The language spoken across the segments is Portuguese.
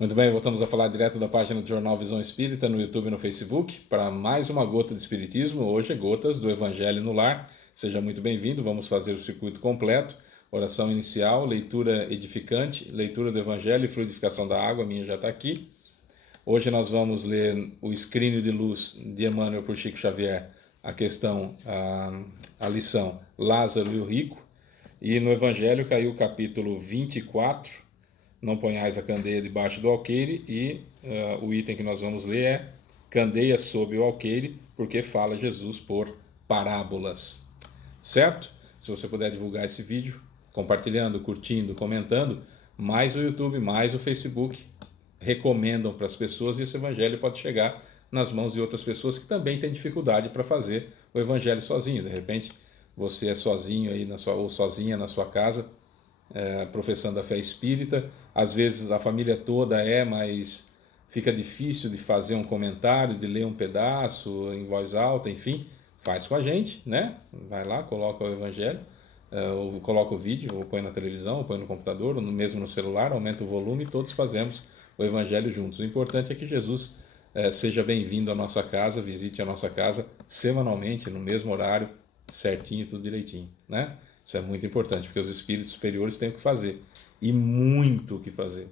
Muito bem, voltamos a falar direto da página do Jornal Visão Espírita no YouTube e no Facebook para mais uma gota de Espiritismo. Hoje é Gotas do Evangelho no Lar. Seja muito bem-vindo, vamos fazer o circuito completo. Oração inicial, leitura edificante, leitura do Evangelho e fluidificação da água, a minha já está aqui. Hoje nós vamos ler o Escrínio de Luz de Emmanuel por Chico Xavier, a questão, a lição Lázaro e o Rico. E no Evangelho caiu o capítulo 24, não ponhais a candeia debaixo do alqueire, e o item que nós vamos ler é candeia sob o alqueire, porque fala Jesus por parábolas. Certo? Se você puder divulgar esse vídeo, compartilhando, curtindo, comentando, mais o YouTube, mais o Facebook recomendam para as pessoas, e esse evangelho pode chegar nas mãos de outras pessoas que também têm dificuldade para fazer o evangelho sozinho. De repente, você é sozinho aí ou sozinha na sua casa, professando a fé espírita. Às vezes a família toda mas fica difícil de fazer um comentário, de ler um pedaço em voz alta, enfim, faz com a gente, né? Vai lá, coloca o evangelho, ou coloca o vídeo, ou põe na televisão, ou põe no computador, ou mesmo no celular, aumenta o volume, todos fazemos o evangelho juntos. O importante é que Jesus seja bem-vindo à nossa casa, visite a nossa casa semanalmente, no mesmo horário, certinho, tudo direitinho, né? Isso é muito importante, porque os espíritos superiores têm o que fazer, e muito o que fazer.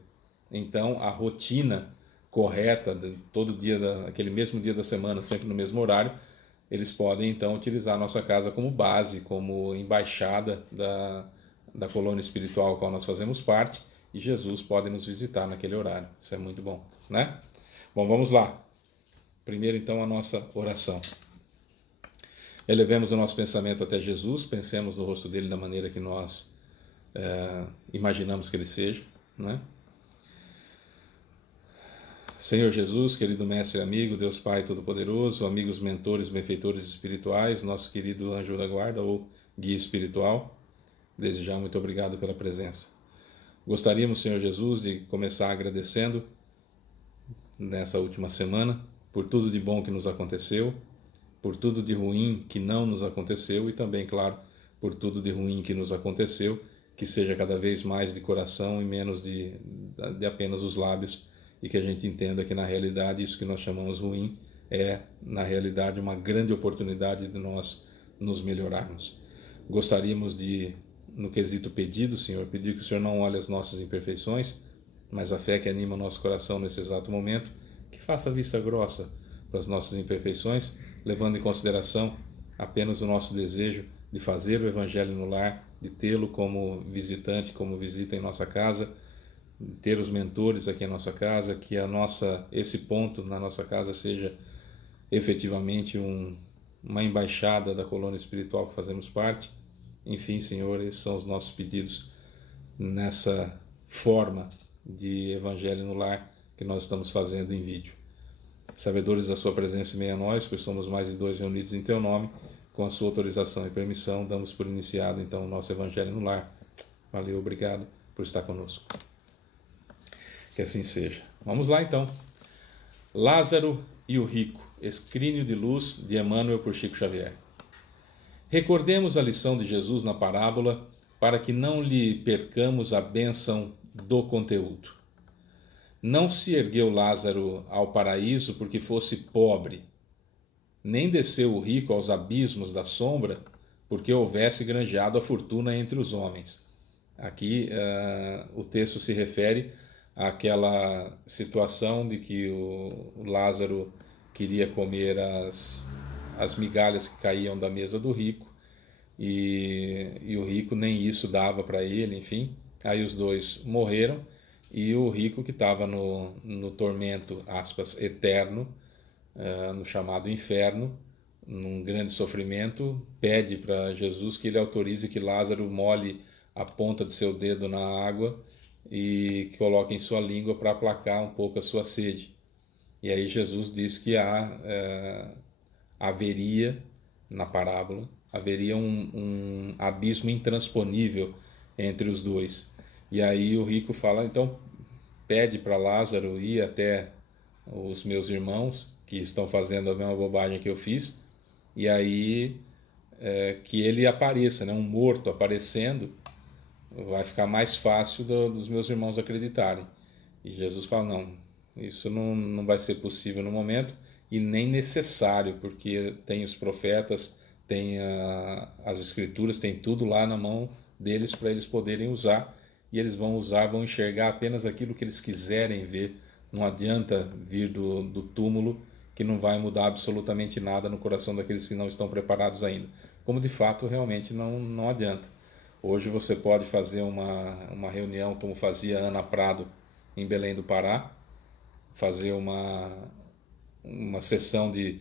Então, a rotina correta, de todo dia, aquele mesmo dia da semana, sempre no mesmo horário, eles podem, então, utilizar a nossa casa como base, como embaixada da colônia espiritual a qual nós fazemos parte, e Jesus pode nos visitar naquele horário. Isso é muito bom, né? Bom, vamos lá. Primeiro, então, a nossa oração. Elevemos o nosso pensamento até Jesus, pensemos no rosto dele da maneira que nós imaginamos que ele seja, né? Senhor Jesus, querido mestre e amigo, Deus Pai Todo-Poderoso, amigos, mentores, benfeitores espirituais, nosso querido anjo da guarda ou guia espiritual, desde já muito obrigado pela presença. Gostaríamos, Senhor Jesus, de começar agradecendo nessa última semana por tudo de bom que nos aconteceu, por tudo de ruim que não nos aconteceu, e também, claro, por tudo de ruim que nos aconteceu, que seja cada vez mais de coração e menos de apenas os lábios, e que a gente entenda que na realidade isso que nós chamamos ruim é na realidade uma grande oportunidade de nós nos melhorarmos. Gostaríamos de, no quesito pedido, Senhor, pedir que o Senhor não olhe as nossas imperfeições, mas a fé que anima o nosso coração nesse exato momento, que faça vista grossa para as nossas imperfeições, levando em consideração apenas o nosso desejo de fazer o Evangelho no lar, de tê-lo como visitante, como visita em nossa casa, ter os mentores aqui em nossa casa, que esse ponto na nossa casa seja efetivamente uma embaixada da colônia espiritual que fazemos parte. Enfim, Senhor, esses são os nossos pedidos nessa forma de Evangelho no lar que nós estamos fazendo em vídeo. Sabedores da sua presença em meio a nós, pois somos mais de 2 reunidos em teu nome, com a sua autorização e permissão, damos por iniciado então o nosso Evangelho no lar. Valeu, obrigado por estar conosco. Que assim seja. Vamos lá então. Lázaro e o Rico, Escrínio de Luz de Emmanuel por Chico Xavier. Recordemos a lição de Jesus na parábola para que não lhe percamos a bênção do conteúdo. Não se ergueu Lázaro ao paraíso porque fosse pobre, nem desceu o rico aos abismos da sombra porque houvesse granjeado a fortuna entre os homens. Aqui o texto se refere àquela situação de que o Lázaro queria comer as migalhas que caíam da mesa do rico, e o rico nem isso dava para ele, enfim. Aí os dois morreram, e o rico, que estava no tormento, aspas, eterno, no chamado inferno, num grande sofrimento, pede para Jesus que ele autorize que Lázaro molhe a ponta de seu dedo na água e coloque em sua língua para aplacar um pouco a sua sede. E aí Jesus diz que haveria, na parábola, haveria um abismo intransponível entre os dois. E aí o rico fala, então pede para Lázaro ir até os meus irmãos, que estão fazendo a mesma bobagem que eu fiz, e aí que ele apareça, né? Um morto aparecendo, vai ficar mais fácil dos meus irmãos acreditarem. E Jesus fala, não, isso não vai ser possível no momento e nem necessário, porque tem os profetas, tem as escrituras, tem tudo lá na mão deles para eles poderem usar, e eles vão usar, vão enxergar apenas aquilo que eles quiserem ver. Não adianta vir do túmulo, que não vai mudar absolutamente nada no coração daqueles que não estão preparados ainda. Como de fato realmente não adianta. Hoje você pode fazer uma reunião como fazia Ana Prado em Belém do Pará, fazer uma sessão de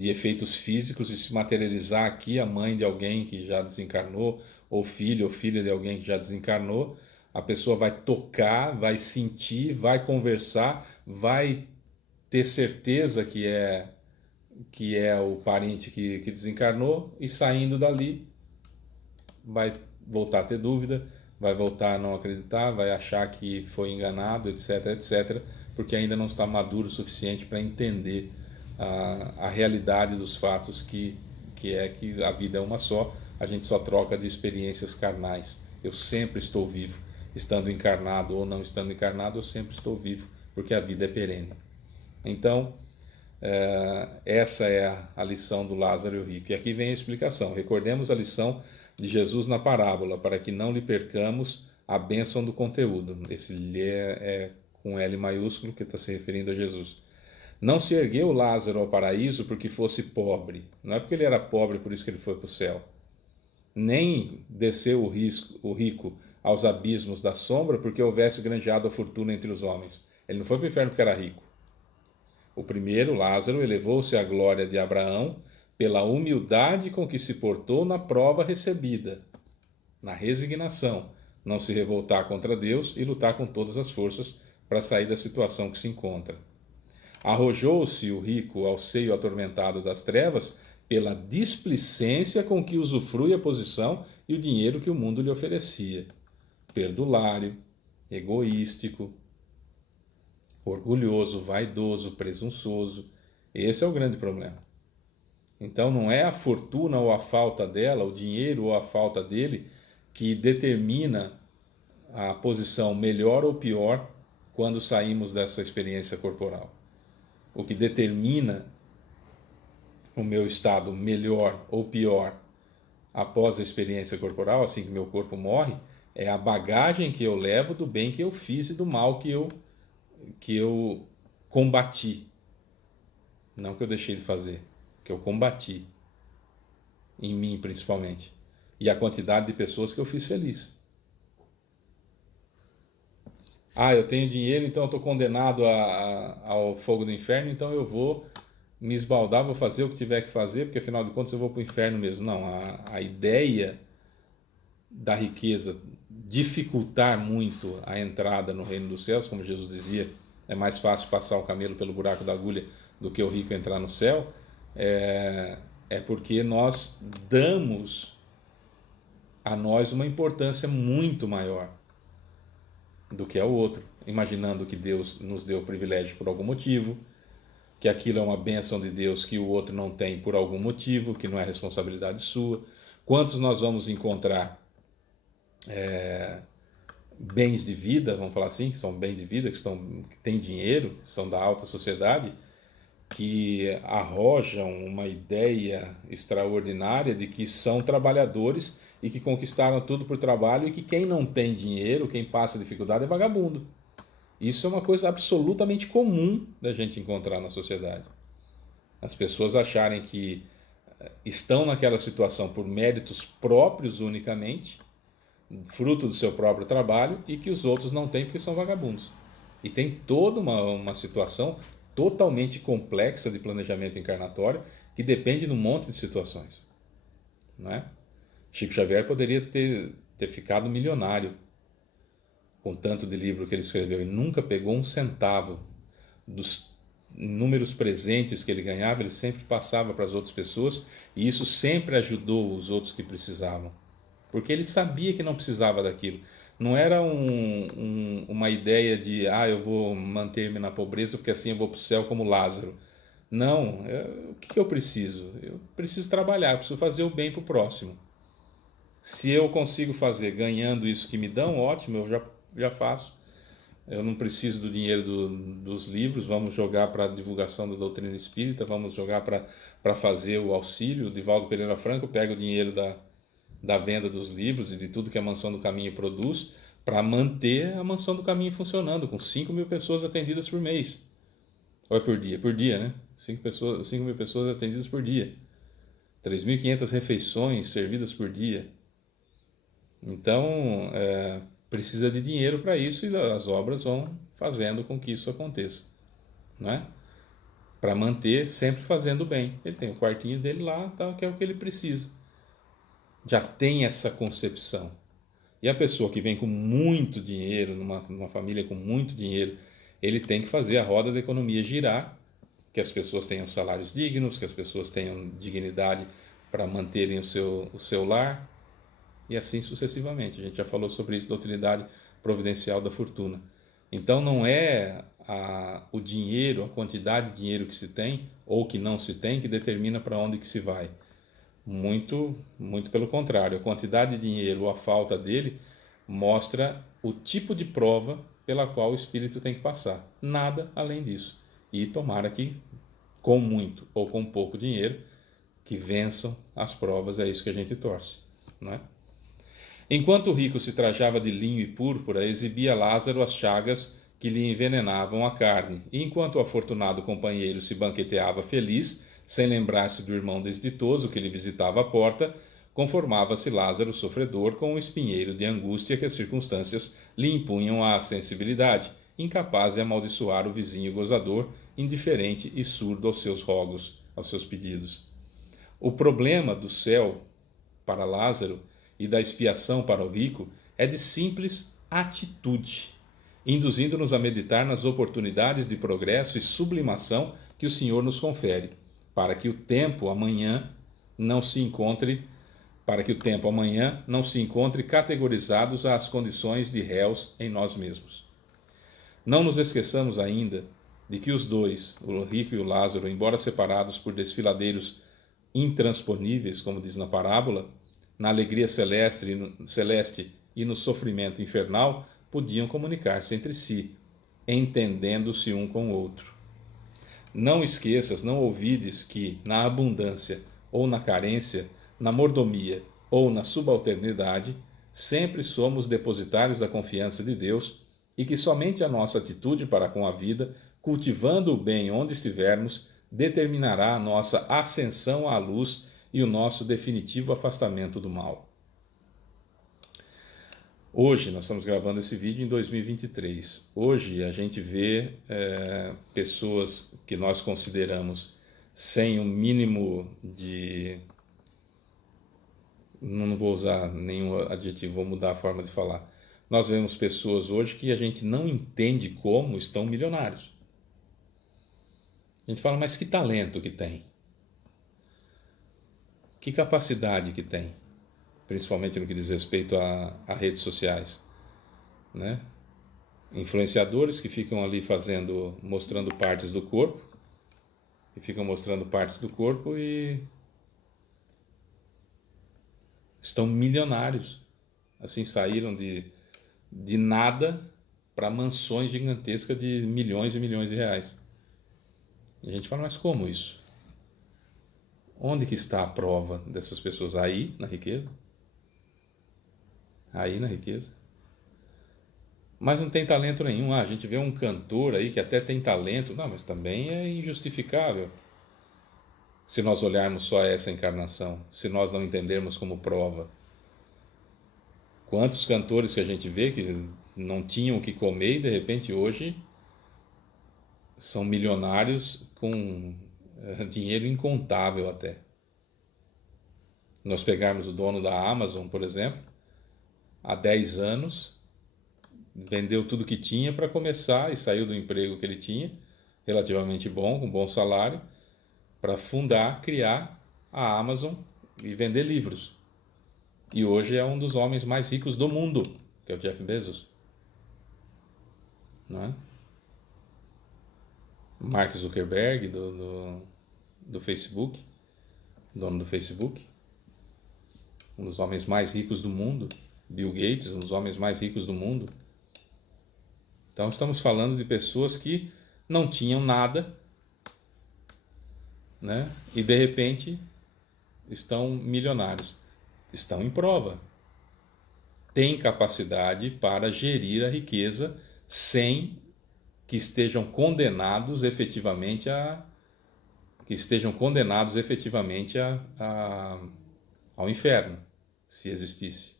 efeitos físicos e se materializar aqui a mãe de alguém que já desencarnou, ou filho ou filha de alguém que já desencarnou. A pessoa vai tocar, vai sentir, vai conversar, vai ter certeza que é o parente que desencarnou, e saindo dali vai voltar a ter dúvida, vai voltar a não acreditar, vai achar que foi enganado, etc, etc, porque ainda não está maduro o suficiente para entender a realidade dos fatos, que é que a vida é uma só, a gente só troca de experiências carnais. Eu sempre estou vivo, estando encarnado ou não estando encarnado, eu sempre estou vivo, porque a vida é perene. Então, essa é a lição do Lázaro e o rico. E aqui vem a explicação. Recordemos a lição de Jesus na parábola, para que não lhe percamos a bênção do conteúdo. Esse lhe é com L maiúsculo, que está se referindo a Jesus. Não se ergueu Lázaro ao paraíso porque fosse pobre. Não é porque ele era pobre, por isso que ele foi para o céu. Nem desceu o rico aos abismos da sombra porque houvesse granjeado a fortuna entre os homens. Ele não foi para o inferno porque era rico. O primeiro, Lázaro, elevou-se à glória de Abraão pela humildade com que se portou na prova recebida, na resignação, não se revoltar contra Deus e lutar com todas as forças para sair da situação que se encontra. Arrojou-se o rico ao seio atormentado das trevas pela displicência com que usufrui a posição e o dinheiro que o mundo lhe oferecia. Perdulário, egoístico, orgulhoso, vaidoso, presunçoso. Esse é o grande problema. Então não é a fortuna ou a falta dela, o dinheiro ou a falta dele, que determina a posição melhor ou pior quando saímos dessa experiência corporal. O que determina o meu estado melhor ou pior após a experiência corporal, assim que meu corpo morre, é a bagagem que eu levo do bem que eu fiz e do mal que eu combati. Não que eu deixei de fazer, que eu combati. Em mim, principalmente. E a quantidade de pessoas que eu fiz feliz. Ah, eu tenho dinheiro, então eu estou condenado ao fogo do inferno, então eu vou me esbaldar, vou fazer o que tiver que fazer, porque afinal de contas eu vou para o inferno mesmo. Não, a ideia da riqueza dificultar muito a entrada no reino dos céus, como Jesus dizia, é mais fácil passar o camelo pelo buraco da agulha do que o rico entrar no céu, é porque nós damos a nós uma importância muito maior do que ao outro, imaginando que Deus nos deu o privilégio por algum motivo, que aquilo é uma bênção de Deus que o outro não tem por algum motivo, que não é responsabilidade sua. Quantos nós vamos encontrar bens de vida, vamos falar assim, que são bens de vida, que têm dinheiro, que são da alta sociedade, que arrojam uma ideia extraordinária de que são trabalhadores e que conquistaram tudo por trabalho, e que quem não tem dinheiro, quem passa dificuldade, é vagabundo. Isso é uma coisa absolutamente comum da gente encontrar na sociedade. As pessoas acharem que estão naquela situação por méritos próprios unicamente, fruto do seu próprio trabalho, e que os outros não têm porque são vagabundos. E tem toda uma situação totalmente complexa de planejamento encarnatório que depende de um monte de situações. Não é? Chico Xavier poderia ter ficado milionário com tanto de livro que ele escreveu e nunca pegou um centavo dos inúmeros presentes que ele ganhava. Ele sempre passava para as outras pessoas, e isso sempre ajudou os outros que precisavam, porque ele sabia que não precisava daquilo. Não era uma ideia de eu vou manter-me na pobreza porque assim eu vou para o céu como Lázaro. Não, o que eu preciso? Eu preciso trabalhar, eu preciso fazer o bem para o próximo. Se eu consigo fazer ganhando isso que me dão, ótimo, eu já faço. Eu não preciso do dinheiro dos livros, vamos jogar para a divulgação da doutrina espírita, vamos jogar para fazer o auxílio. O Divaldo Pereira Franco pega o dinheiro da venda dos livros e de tudo que a Mansão do Caminho produz para manter a Mansão do Caminho funcionando, com 5 mil pessoas atendidas por mês. Ou é por dia? Por dia, né? 5 mil pessoas atendidas por dia. 3.500 refeições servidas por dia. Então, precisa de dinheiro para isso e as obras vão fazendo com que isso aconteça, não é? Para manter sempre fazendo bem. Ele tem o quartinho dele lá, tá, que é o que ele precisa. Já tem essa concepção. E a pessoa que vem com muito dinheiro, numa família com muito dinheiro, ele tem que fazer a roda da economia girar, que as pessoas tenham salários dignos, que as pessoas tenham dignidade para manterem o seu lar, e assim sucessivamente. A gente já falou sobre isso da utilidade providencial da fortuna. Então não é o dinheiro, a quantidade de dinheiro que se tem ou que não se tem que determina para onde que se vai. Muito, muito pelo contrário. A quantidade de dinheiro ou a falta dele mostra o tipo de prova pela qual o espírito tem que passar. Nada além disso. E tomara que, com muito ou com pouco dinheiro, que vençam as provas, é isso que a gente torce, não é? Enquanto o rico se trajava de linho e púrpura, exibia Lázaro as chagas que lhe envenenavam a carne, e enquanto o afortunado companheiro se banqueteava feliz, sem lembrar-se do irmão desditoso que lhe visitava a porta, conformava-se Lázaro sofredor com o espinheiro de angústia que as circunstâncias lhe impunham à sensibilidade, incapaz de amaldiçoar o vizinho gozador, indiferente e surdo aos seus rogos, aos seus pedidos. O problema do céu para Lázaro e da expiação para o rico é de simples atitude, induzindo-nos a meditar nas oportunidades de progresso e sublimação que o Senhor nos confere, para que o tempo amanhã não se encontre categorizados às condições de réus em nós mesmos. Não nos esqueçamos ainda de que os dois, o rico e o Lázaro, embora separados por desfiladeiros intransponíveis, como diz na parábola, na alegria celeste e no sofrimento infernal, podiam comunicar-se entre si, entendendo-se um com o outro. Não esqueças, não ouvides que, na abundância ou na carência, na mordomia ou na subalternidade, sempre somos depositários da confiança de Deus e que somente a nossa atitude para com a vida, cultivando o bem onde estivermos, determinará a nossa ascensão à luz e o nosso definitivo afastamento do mal. Hoje, nós estamos gravando esse vídeo em 2023. Hoje a gente vê pessoas que nós consideramos sem um mínimo de... Não vou usar nenhum adjetivo, vou mudar a forma de falar. Nós vemos pessoas hoje que a gente não entende como estão milionários. A gente fala, mas que talento que tem? Que capacidade que tem? Principalmente no que diz respeito a redes sociais, né? Influenciadores que ficam ali mostrando partes do corpo, e estão milionários, assim, saíram de nada para mansões gigantescas de milhões e milhões de reais. E a gente fala, mas como isso? Onde que está a prova dessas pessoas? Aí, na riqueza. Aí, na riqueza. Mas não tem talento nenhum. A gente vê um cantor aí que até tem talento. Não, mas também é injustificável. Se nós olharmos só essa encarnação, se nós não entendermos como prova. Quantos cantores que a gente vê que não tinham o que comer e de repente hoje são milionários com dinheiro incontável até. Nós pegarmos o dono da Amazon, por exemplo, há 10 anos, vendeu tudo que tinha para começar e saiu do emprego que ele tinha, relativamente bom, com bom salário, para criar a Amazon e vender livros. E hoje é um dos homens mais ricos do mundo, que é o Jeff Bezos. Não é? Mark Zuckerberg, do Facebook, dono do Facebook, um dos homens mais ricos do mundo. Bill Gates, um dos homens mais ricos do mundo. Então estamos falando de pessoas que não tinham nada, né? E de repente estão milionários. Estão em prova. Têm capacidade para gerir a riqueza sem que estejam condenados efetivamente ao inferno, se existisse.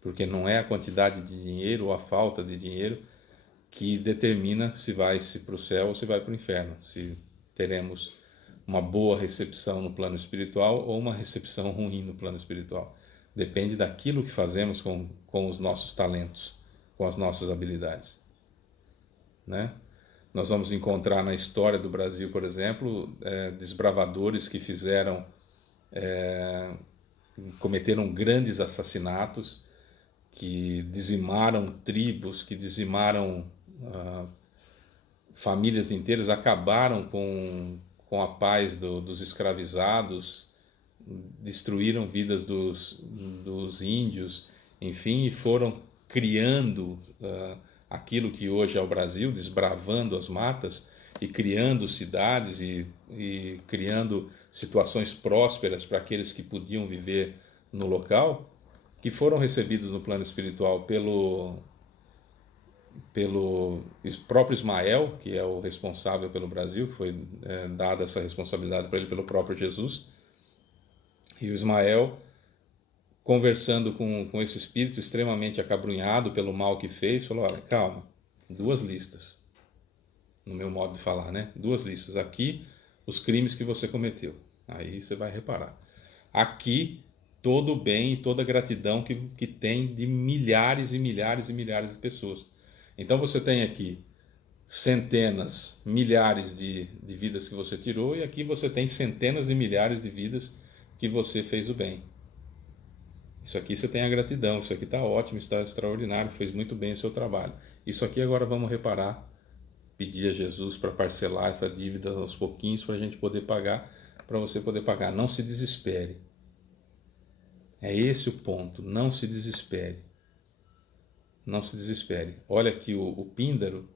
Porque não é a quantidade de dinheiro ou a falta de dinheiro que determina se vai-se para o céu ou se vai para o inferno, se teremos uma boa recepção no plano espiritual ou uma recepção ruim no plano espiritual. Depende daquilo que fazemos com os nossos talentos, com as nossas habilidades, né? Nós vamos encontrar na história do Brasil, por exemplo, desbravadores que cometeram grandes assassinatos, que dizimaram tribos, que dizimaram famílias inteiras, acabaram com a paz dos escravizados, destruíram vidas dos índios, enfim, e foram criando aquilo que hoje é o Brasil, desbravando as matas e criando cidades e criando situações prósperas para aqueles que podiam viver no local, que foram recebidos no plano espiritual pelo próprio Ismael, que é o responsável pelo Brasil, que foi dada essa responsabilidade para ele pelo próprio Jesus. E o Ismael, conversando com esse espírito extremamente acabrunhado pelo mal que fez, falou: olha, calma, 2 listas, no meu modo de falar, né? 2 listas. Aqui, os crimes que você cometeu. Aí você vai reparar. Aqui, todo o bem e toda a gratidão que tem de milhares e milhares e milhares de pessoas. Então você tem aqui centenas, milhares de vidas que você tirou, e aqui você tem centenas de milhares de vidas que você fez o bem. Isso aqui você tem a gratidão, isso aqui está ótimo, está extraordinário, fez muito bem o seu trabalho. Isso aqui agora vamos reparar, pedir a Jesus para parcelar essa dívida aos pouquinhos para a gente poder pagar, para você poder pagar. Não se desespere. É esse o ponto, não se desespere. Não se desespere. Olha aqui o Píndaro.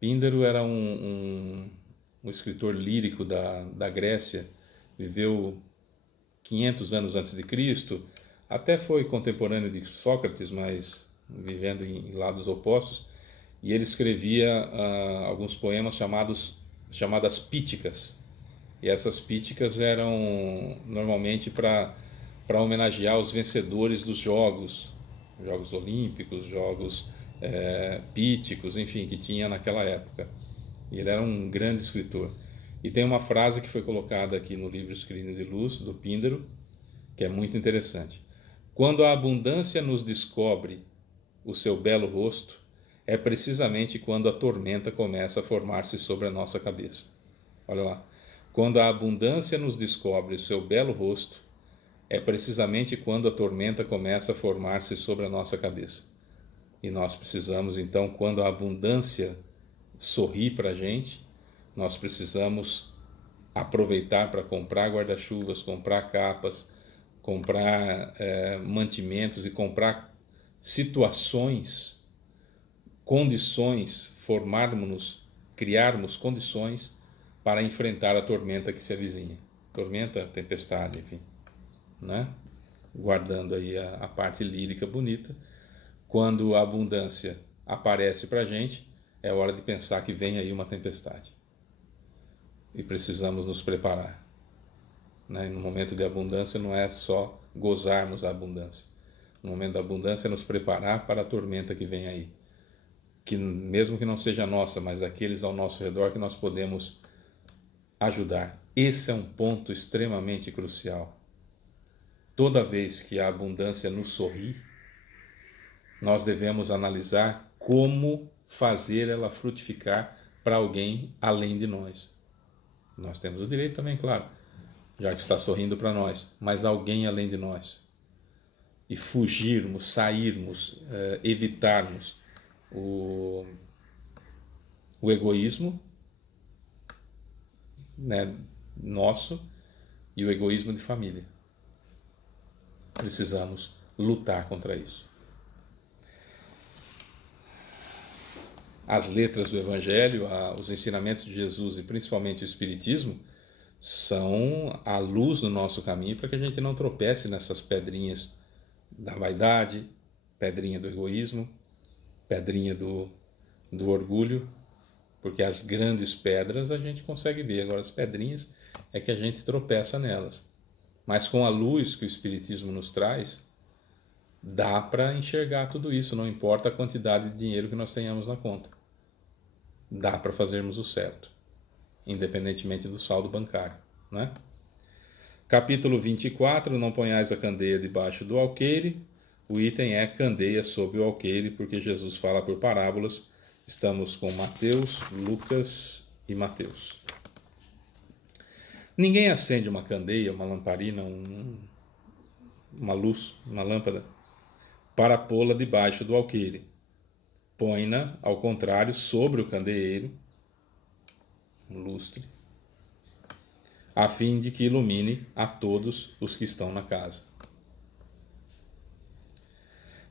Píndaro era um escritor lírico da Grécia, viveu 500 anos antes de Cristo, até foi contemporâneo de Sócrates, mas vivendo em lados opostos, e ele escrevia alguns poemas chamadas píticas, e essas píticas eram normalmente para homenagear os vencedores dos Jogos Olímpicos, Jogos Píticos, enfim, que tinha naquela época. E ele era um grande escritor. E tem uma frase que foi colocada aqui no livro Esquilínio de Luz, do Píndaro, que é muito interessante. Quando a abundância nos descobre o seu belo rosto, é precisamente quando a tormenta começa a formar-se sobre a nossa cabeça. Olha lá. Quando a abundância nos descobre o seu belo rosto, é precisamente quando a tormenta começa a formar-se sobre a nossa cabeça. E nós precisamos, então, quando a abundância sorri para a gente, nós precisamos aproveitar para comprar guarda-chuvas, comprar capas, comprar mantimentos e comprar situações, condições, criarmos condições para enfrentar a tormenta que se avizinha. Tormenta, tempestade, enfim, né? Guardando aí a parte lírica bonita. Quando a abundância aparece para a gente, é hora de pensar que vem aí uma tempestade. E precisamos nos preparar, né? No momento de abundância não é só gozarmos a abundância. No momento da abundância é nos preparar para a tormenta que vem aí. Que mesmo que não seja nossa, mas aqueles ao nosso redor que nós podemos ajudar. Esse é um ponto extremamente crucial. Toda vez que a abundância nos sorri, nós devemos analisar como fazer ela frutificar para alguém além de nós. Nós temos o direito também, claro, já que está sorrindo para nós, mas alguém além de nós. E fugirmos, sairmos, evitarmos o egoísmo, né, nosso, e o egoísmo de família. Precisamos lutar contra isso. as letras do Evangelho, os ensinamentos de Jesus e principalmente o Espiritismo, são a luz no nosso caminho para que a gente não tropece nessas pedrinhas da vaidade, pedrinha do egoísmo, pedrinha do orgulho, porque as grandes pedras a gente consegue ver, agora as pedrinhas é que a gente tropeça nelas. Mas com a luz que o Espiritismo nos traz, dá para enxergar tudo isso, não importa a quantidade de dinheiro que nós tenhamos na conta. Dá para fazermos o certo, independentemente do saldo bancário, né? Capítulo 24, não ponhais a candeia debaixo do alqueire. O item é candeia sob o alqueire, porque Jesus fala por parábolas. Estamos com Mateus, Lucas e Mateus. Ninguém acende uma candeia, uma lamparina, uma luz, uma lâmpada, para pô-la debaixo do alqueire. Põe-na, ao contrário, sobre o candeeiro, um lustre, a fim de que ilumine a todos os que estão na casa.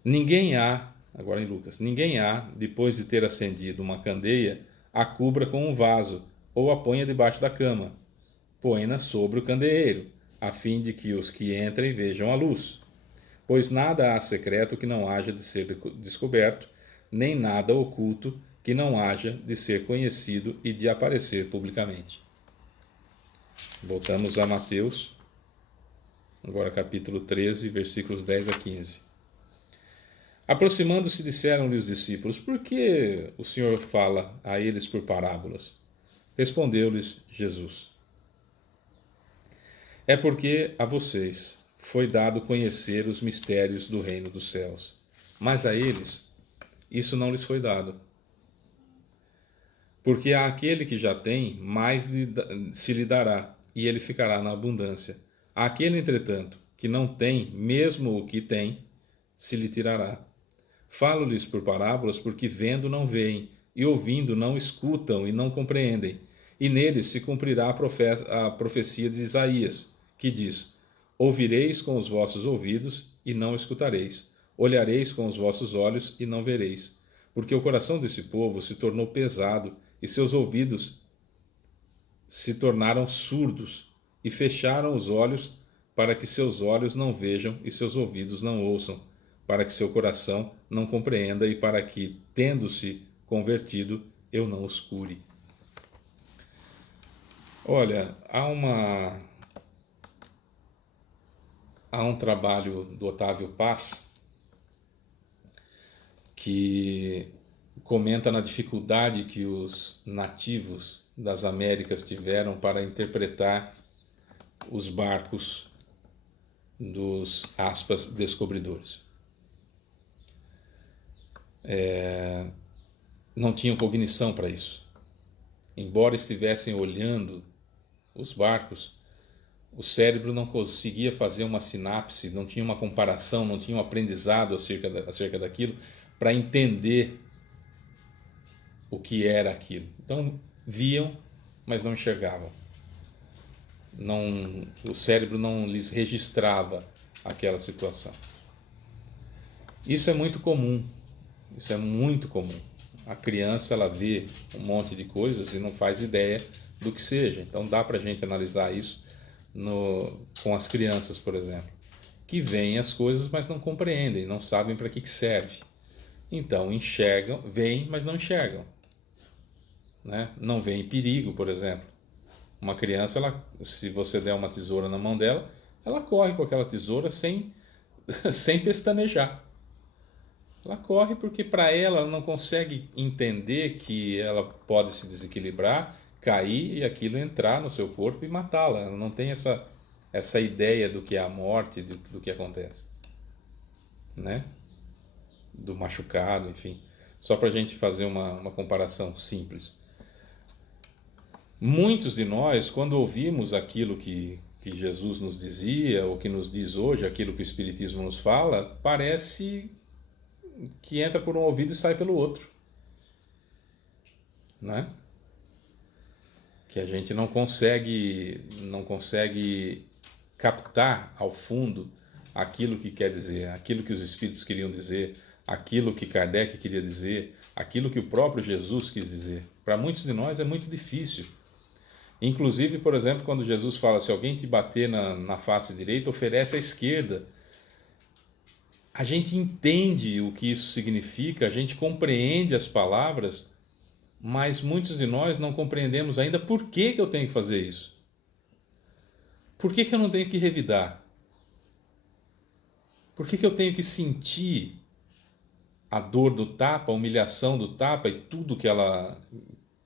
Ninguém há, agora em Lucas, ninguém há, depois de ter acendido uma candeia, a cubra com um vaso, ou a ponha debaixo da cama. Põe-na sobre o candeeiro, a fim de que os que entrem vejam a luz. Pois nada há secreto que não haja de ser descoberto, nem nada oculto que não haja de ser conhecido e de aparecer publicamente. Voltamos a Mateus, agora capítulo 13, versículos 10 a 15. Aproximando-se, disseram-lhe os discípulos: por que o Senhor fala a eles por parábolas? Respondeu-lhes Jesus: é porque a vocês foi dado conhecer os mistérios do reino dos céus, mas a eles isso não lhes foi dado. Porque àquele que já tem, mais se lhe dará, e ele ficará na abundância. Àquele, entretanto, que não tem, mesmo o que tem, se lhe tirará. Falo-lhes por parábolas, porque vendo não veem, e ouvindo não escutam e não compreendem. E neles se cumprirá a profecia de Isaías, que diz: ouvireis com os vossos ouvidos e não escutareis, olhareis com os vossos olhos e não vereis. Porque o coração desse povo se tornou pesado, e seus ouvidos se tornaram surdos, e fecharam os olhos, para que seus olhos não vejam e seus ouvidos não ouçam, para que seu coração não compreenda e para que, tendo-se convertido, eu não os cure. Olha, há um trabalho do Otávio Paz que comenta na dificuldade que os nativos das Américas tiveram para interpretar os barcos dos, aspas, descobridores. Não tinham cognição para isso. Embora estivessem olhando os barcos, o cérebro não conseguia fazer uma sinapse, não tinha uma comparação, não tinha um aprendizado acerca daquilo para entender o que era aquilo. Então, viam, mas não enxergavam. O cérebro não lhes registrava aquela situação. Isso é muito comum. Isso é muito comum. A criança, ela vê um monte de coisas e não faz ideia do que seja. Então, dá para a gente analisar isso com as crianças, por exemplo, que veem as coisas, mas não compreendem, não sabem para que serve. Então, enxergam, veem, mas não enxergam. Né? Não veem perigo, por exemplo. Uma criança, se você der uma tesoura na mão dela, ela corre com aquela tesoura sem pestanejar. Ela corre porque para ela não consegue entender que ela pode se desequilibrar, cair e aquilo entrar no seu corpo e matá-la. Ela não tem essa ideia do que é a morte, do que acontece. Né? Do machucado, enfim. Só para a gente fazer uma comparação simples. Muitos de nós, quando ouvimos aquilo que Jesus nos dizia, ou que nos diz hoje, aquilo que o Espiritismo nos fala, parece que entra por um ouvido e sai pelo outro. Né? Que a gente não consegue captar ao fundo aquilo que quer dizer, aquilo que os Espíritos queriam dizer, aquilo que Kardec queria dizer, aquilo que o próprio Jesus quis dizer. Para muitos de nós é muito difícil. Inclusive, por exemplo, quando Jesus fala, se alguém te bater na face direita, oferece a esquerda. A gente entende o que isso significa, a gente compreende as palavras, mas muitos de nós não compreendemos ainda por que eu tenho que fazer isso. Por que eu não tenho que revidar? Por que eu tenho que sentir a dor do tapa, a humilhação do tapa e tudo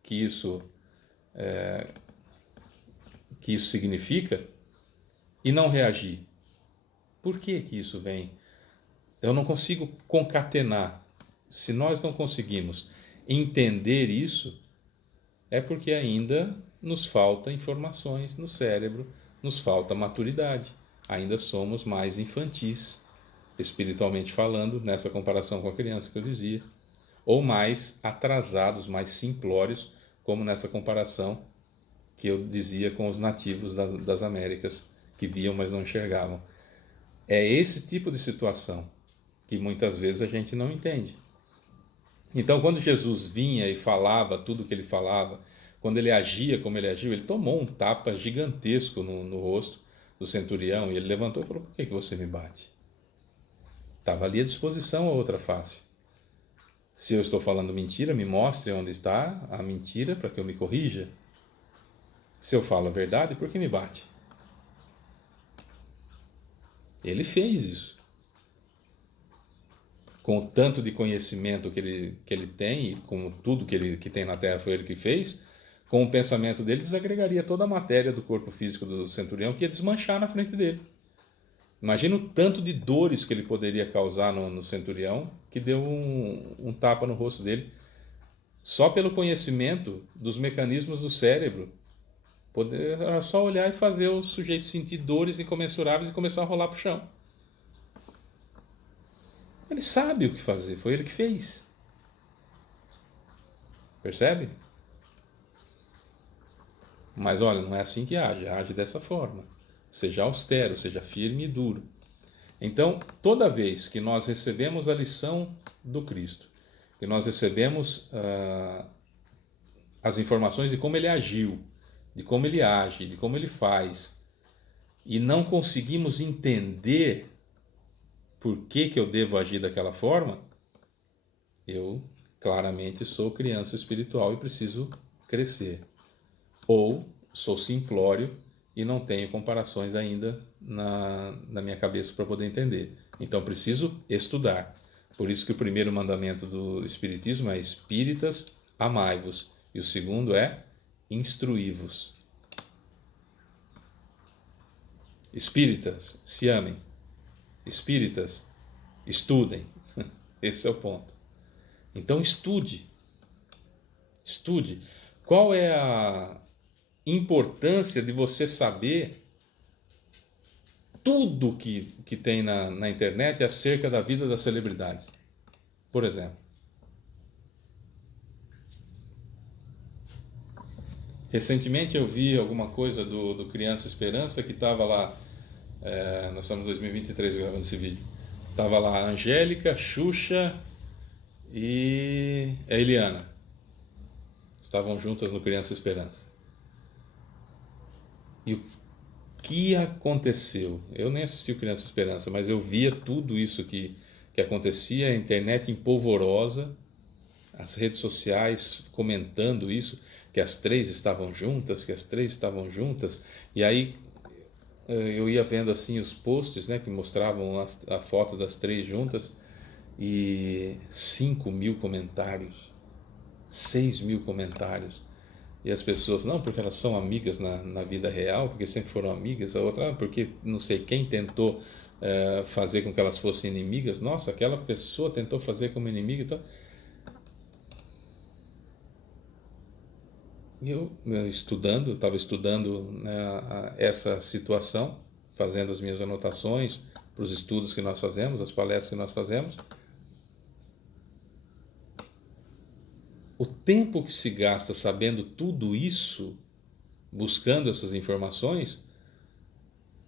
que isso significa e não reagir? Por que isso vem? Eu não consigo concatenar. Se nós não conseguimos entender isso, é porque ainda nos falta informações no cérebro, nos falta maturidade. Ainda somos mais infantis, espiritualmente falando, nessa comparação com a criança que eu dizia, ou mais atrasados, mais simplórios, como nessa comparação que eu dizia com os nativos das Américas, que viam, mas não enxergavam. É esse tipo de situação que muitas vezes a gente não entende. Então, quando Jesus vinha e falava tudo o que ele falava, quando ele agia como ele agiu, ele tomou um tapa gigantesco no rosto do centurião e ele levantou e falou: por que você me bate? Estava ali à disposição a outra face. Se eu estou falando mentira, me mostre onde está a mentira para que eu me corrija. Se eu falo a verdade, por que me bate? Ele fez isso. Com o tanto de conhecimento que ele tem, e com tudo que tem na Terra foi ele que fez, com o pensamento dele, desagregaria toda a matéria do corpo físico do centurião, que ia desmanchar na frente dele. Imagina o tanto de dores que ele poderia causar no centurião, que deu um tapa no rosto dele, só pelo conhecimento dos mecanismos do cérebro. Era só olhar e fazer o sujeito sentir dores incomensuráveis e começar a rolar para o chão. Ele sabe o que fazer, foi ele que fez. Percebe? Mas olha, não é assim que age dessa forma. Seja austero, seja firme e duro. Então, toda vez que nós recebemos a lição do Cristo, que nós recebemos as informações de como ele agiu, de como ele age, de como ele faz, e não conseguimos entender por que eu devo agir daquela forma, eu claramente sou criança espiritual e preciso crescer. Ou sou simplório e não tenho comparações ainda na minha cabeça para poder entender. Então preciso estudar. Por isso que o primeiro mandamento do Espiritismo é: espíritas, amai-vos. E o segundo é: instruí-vos. Espíritas, se amem. Espíritas, estudem. Esse é o ponto. Então estude. Estude. Qual é a importância de você saber tudo que tem na internet acerca da vida das celebridades? Por exemplo, recentemente eu vi alguma coisa do Criança Esperança, que estava lá, nós estamos em 2023 gravando esse vídeo, estava lá a Angélica, Xuxa e a Eliana, estavam juntas no Criança Esperança. E o que aconteceu? Eu nem assisti o Criança Esperança, mas eu via tudo isso que acontecia, a internet empolvorosa, as redes sociais comentando isso, que as três estavam juntas, e aí eu ia vendo assim os posts, né, que mostravam a foto das três juntas, e 5.000 comentários, 6.000 comentários, e as pessoas, não, porque elas são amigas na vida real, porque sempre foram amigas, a outra, porque não sei quem tentou fazer com que elas fossem inimigas, nossa, aquela pessoa tentou fazer como inimiga, então... Eu estava estudando, né, essa situação, fazendo as minhas anotações para os estudos que nós fazemos, as palestras que nós fazemos. O tempo que se gasta sabendo tudo isso, buscando essas informações,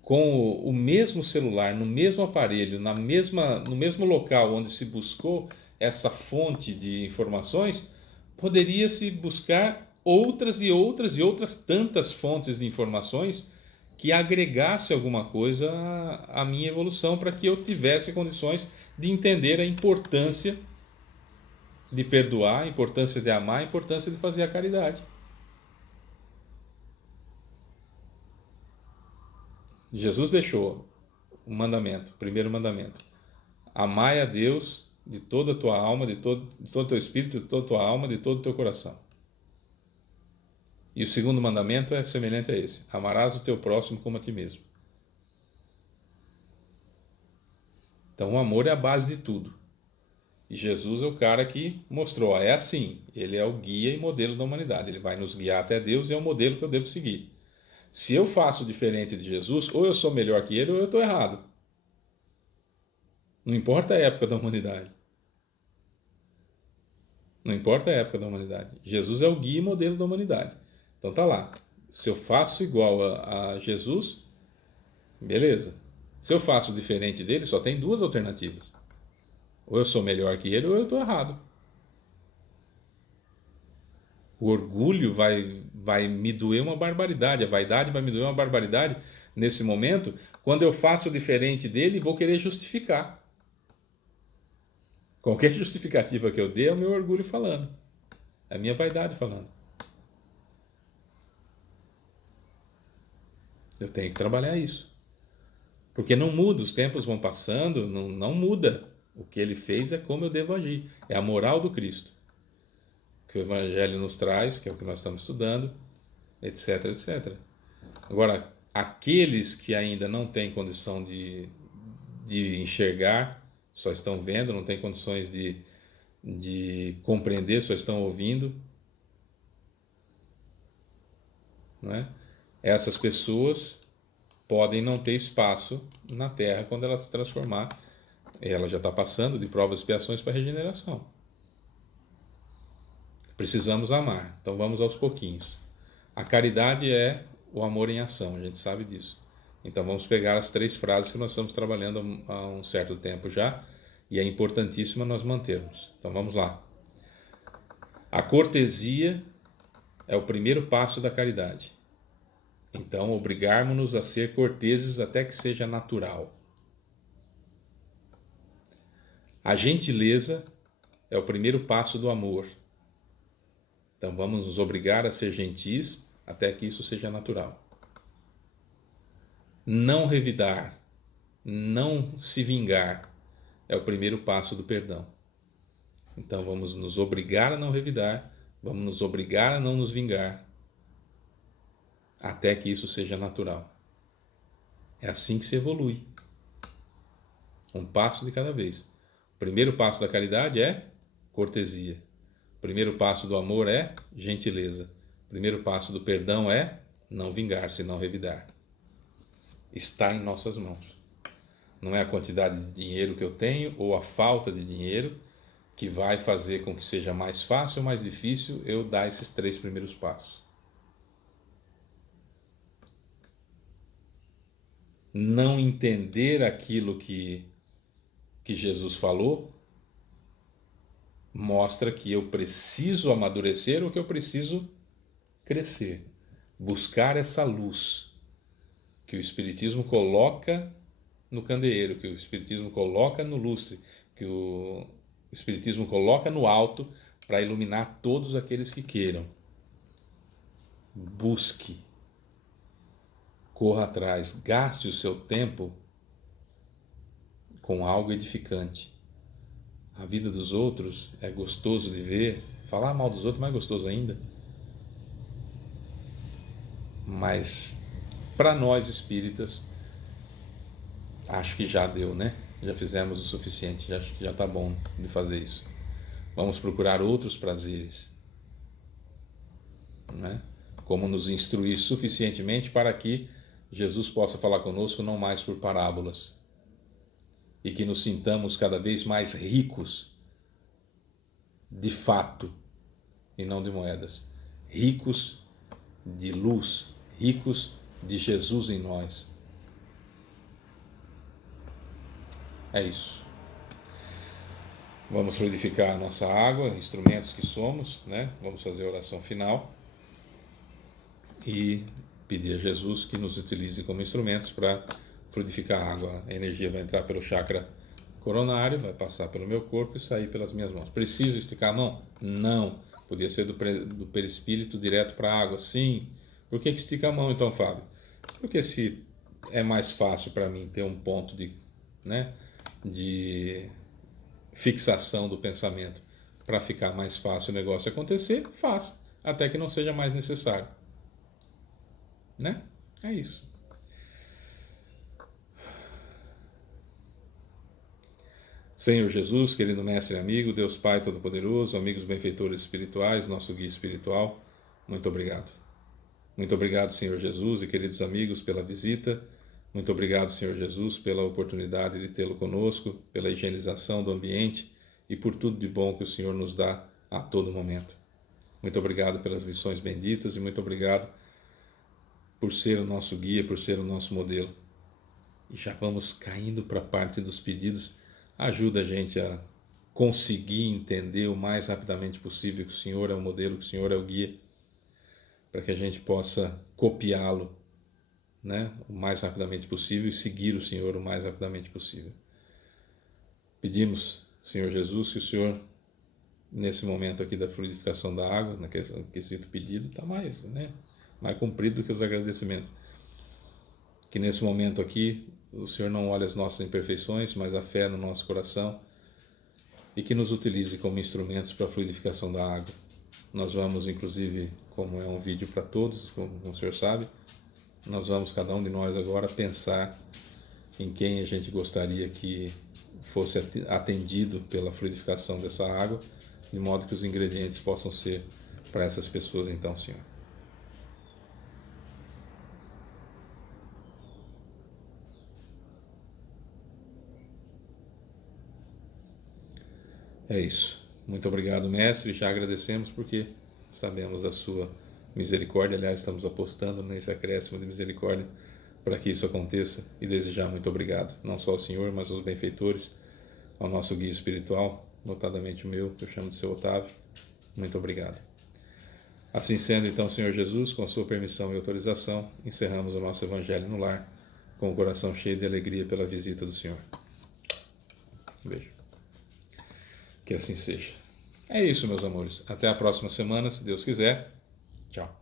com o mesmo celular, no mesmo aparelho, no mesmo local onde se buscou essa fonte de informações, poderia-se buscar outras e outras e outras tantas fontes de informações que agregasse alguma coisa à minha evolução, para que eu tivesse condições de entender a importância de perdoar, a importância de amar, a importância de fazer a caridade. Jesus deixou o mandamento, o primeiro mandamento: amai a Deus de toda a tua alma, de todo o teu espírito, de toda a tua alma, de todo o teu coração. E o segundo mandamento é semelhante a esse: amarás o teu próximo como a ti mesmo. Então o amor é a base de tudo. E Jesus é o cara que mostrou, é assim, ele é o guia e modelo da humanidade, ele vai nos guiar até Deus e é o modelo que eu devo seguir. Se eu faço diferente de Jesus, ou eu sou melhor que ele ou eu estou errado. Não importa a época da humanidade. Não importa a época da humanidade. Jesus é o guia e modelo da humanidade. Então tá lá. Se eu faço igual a Jesus, beleza. Se eu faço diferente dele, só tem duas alternativas. Ou eu sou melhor que ele ou eu estou errado. O orgulho vai me doer uma barbaridade, a vaidade vai me doer uma barbaridade nesse momento, quando eu faço diferente dele, vou querer justificar. Qualquer justificativa que eu dê é o meu orgulho falando, é a minha vaidade falando. Eu tenho que trabalhar isso, porque não muda, os tempos vão passando, não muda. O que ele fez é como eu devo agir, é a moral do Cristo, que o Evangelho nos traz, que é o que nós estamos estudando, etc, etc. Agora, aqueles que ainda não têm condição de enxergar, só estão vendo, não têm condições de compreender, só estão ouvindo, não é? Essas pessoas podem não ter espaço na Terra quando ela se transformar. Ela já está passando de provas e expiações para regeneração. Precisamos amar, então vamos aos pouquinhos. A caridade é o amor em ação, a gente sabe disso. Então vamos pegar as 3 frases que nós estamos trabalhando há um certo tempo já, e é importantíssimo nós mantermos. Então vamos lá. A cortesia é o primeiro passo da caridade. Então obrigarmos-nos a ser corteses até que seja natural. A gentileza é o primeiro passo do amor. Então vamos nos obrigar a ser gentis até que isso seja natural. Não revidar, não se vingar, é o primeiro passo do perdão. Então vamos nos obrigar a não revidar, vamos nos obrigar a não nos vingar, até que isso seja natural. É assim que se evolui. Um passo de cada vez. O primeiro passo da caridade é cortesia. O primeiro passo do amor é gentileza. O primeiro passo do perdão é não vingar-se, não revidar. Está em nossas mãos. Não é a quantidade de dinheiro que eu tenho ou a falta de dinheiro que vai fazer com que seja mais fácil ou mais difícil eu dar esses 3 primeiros passos. Não entender aquilo que Jesus falou mostra que eu preciso amadurecer ou que eu preciso crescer. Buscar essa luz que o Espiritismo coloca no candeeiro, que o Espiritismo coloca no lustre, que o Espiritismo coloca no alto para iluminar todos aqueles que queiram. Busque, corra atrás, gaste o seu tempo com algo edificante. A vida dos outros é gostoso de ver, falar mal dos outros é mais gostoso ainda. Mas para nós espíritas, acho que já deu, né? Já fizemos o suficiente, acho que já está bom de fazer isso. Vamos procurar outros prazeres, né? Como nos instruir suficientemente para que Jesus possa falar conosco não mais por parábolas e que nos sintamos cada vez mais ricos de fato e não de moedas, ricos de luz, ricos de Jesus em nós, É isso. Vamos fluidificar a nossa água, instrumentos que somos, né? Vamos fazer a oração final e pedir a Jesus que nos utilize como instrumentos para fluidificar a água. A energia vai entrar pelo chakra coronário, vai passar pelo meu corpo e sair pelas minhas mãos. Precisa esticar a mão? Não. Podia ser do perispírito direto para a água? Sim. Por que estica a mão então, Fábio? Porque se é mais fácil para mim ter um ponto de, né, de fixação do pensamento para ficar mais fácil o negócio acontecer, faça, até que não seja mais necessário. Né? É isso. Senhor Jesus, querido mestre e amigo, Deus Pai Todo-Poderoso, amigos benfeitores espirituais, nosso guia espiritual, muito obrigado. Muito obrigado, Senhor Jesus e queridos amigos, pela visita. Muito obrigado, Senhor Jesus, pela oportunidade de tê-lo conosco, pela higienização do ambiente e por tudo de bom que o Senhor nos dá a todo momento. Muito obrigado pelas lições benditas e muito obrigado por ser o nosso guia, por ser o nosso modelo. E já vamos caindo para a parte dos pedidos. Ajuda a gente a conseguir entender o mais rapidamente possível que o Senhor é o modelo, que o Senhor é o guia, para que a gente possa copiá-lo, né, o mais rapidamente possível e seguir o Senhor o mais rapidamente possível. Pedimos, Senhor Jesus, que o Senhor, nesse momento aqui da fluidificação da água, no quesito pedido, está mais cumprido do que os agradecimentos. Que nesse momento aqui o Senhor não olhe as nossas imperfeições, mas a fé no nosso coração e que nos utilize como instrumentos para a fluidificação da água. Nós vamos, inclusive, como é um vídeo para todos, como o Senhor sabe, nós vamos, cada um de nós agora, pensar em quem a gente gostaria que fosse atendido pela fluidificação dessa água, de modo que os ingredientes possam ser para essas pessoas, então, Senhor. É isso. Muito obrigado, mestre. Já agradecemos porque sabemos da sua misericórdia. Aliás, estamos apostando nesse acréscimo de misericórdia para que isso aconteça e desejar muito obrigado. Não só ao Senhor, mas aos benfeitores, ao nosso guia espiritual, notadamente o meu, que eu chamo de seu Otávio. Muito obrigado. Assim sendo, então, Senhor Jesus, com a sua permissão e autorização, encerramos o nosso Evangelho no Lar, com o coração cheio de alegria pela visita do Senhor. Um beijo. Que assim seja. É isso, meus amores. Até a próxima semana, se Deus quiser. Tchau.